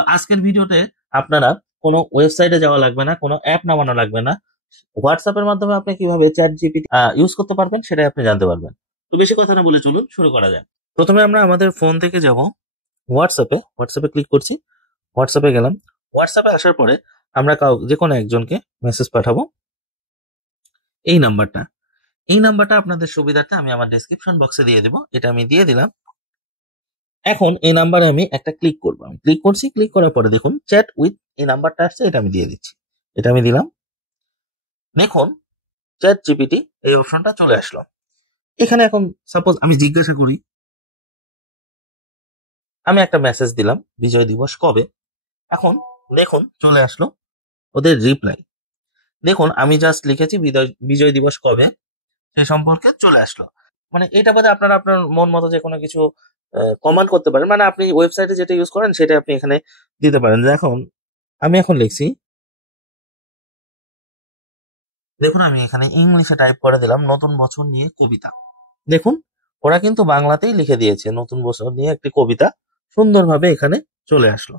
তো আজকের ভিডিওতে আপনারা কোনো ওয়েবসাইটে যাওয়া লাগবে না, কোনো অ্যাপ নামানো লাগবে না। হোয়াটসঅ্যাপের মাধ্যমে আপনি কিভাবে চ্যাট জিপিটি ইউজ করতে পারবেন সেটাই আপনি জানতে পারবেন। তো বেশি কথা না বলে চলুন শুরু করা যাক। প্রথমে আমরা আমাদের ফোন থেকে যাব হোয়াটসঅ্যাপে ক্লিক করছি। হোয়াটসঅ্যাপে গেলাম। হোয়াটসঅ্যাপে আসার পরে আমরা যে কোনো একজনকে মেসেজ পাঠাবো। এই নাম্বারটা আপনাদের সুবিধার্থে আমি আমার ডেসক্রিপশন বক্সে দিয়ে দেবো। এটা আমি দিয়ে দিলাম। এখন এই নাম্বারে আমি একটা ক্লিক করবো। আমি ক্লিক করছি। ক্লিক করার পরে দেখুন চ্যাট উইথ এই নাম্বারটা আসছে, এটা আমি দিয়ে দিচ্ছি। এটা আমি দিলাম। দেখুন চ্যাট জিপিটি এই অপশনটা চলে আসলো। এখানে এখন সাপোজ আমি জিজ্ঞাসা করি, আমি একটা মেসেজ দিলাম বিজয় দিবস কবে। এখন দেখুন চলে আসলো ওদের রিপ্লাই। দেখুন আমি জাস্ট লিখেছি বিজয় দিবস কবে, সে সম্পর্কে চলে আসলো। মানে এটা বাদে আপনারা আপনার মন মতো যে কোনো কিছু কমান্ড করতে পারেন। মানে আপনি ওয়েবসাইটে যেটা ইউজ করেন সেটা আপনি এখানে দিতে পারেন। দেখুন আমি এখন লিখছি, দেখুন আমি এখানে ইংলিশে টাইপ করে দিলাম নতুন বছর নিয়ে কবিতা। দেখুন ওরা কিন্তু বাংলাতেই লিখে দিয়েছে নতুন বছর নিয়ে একটি কবিতা, সুন্দরভাবে এখানে চলে আসলো।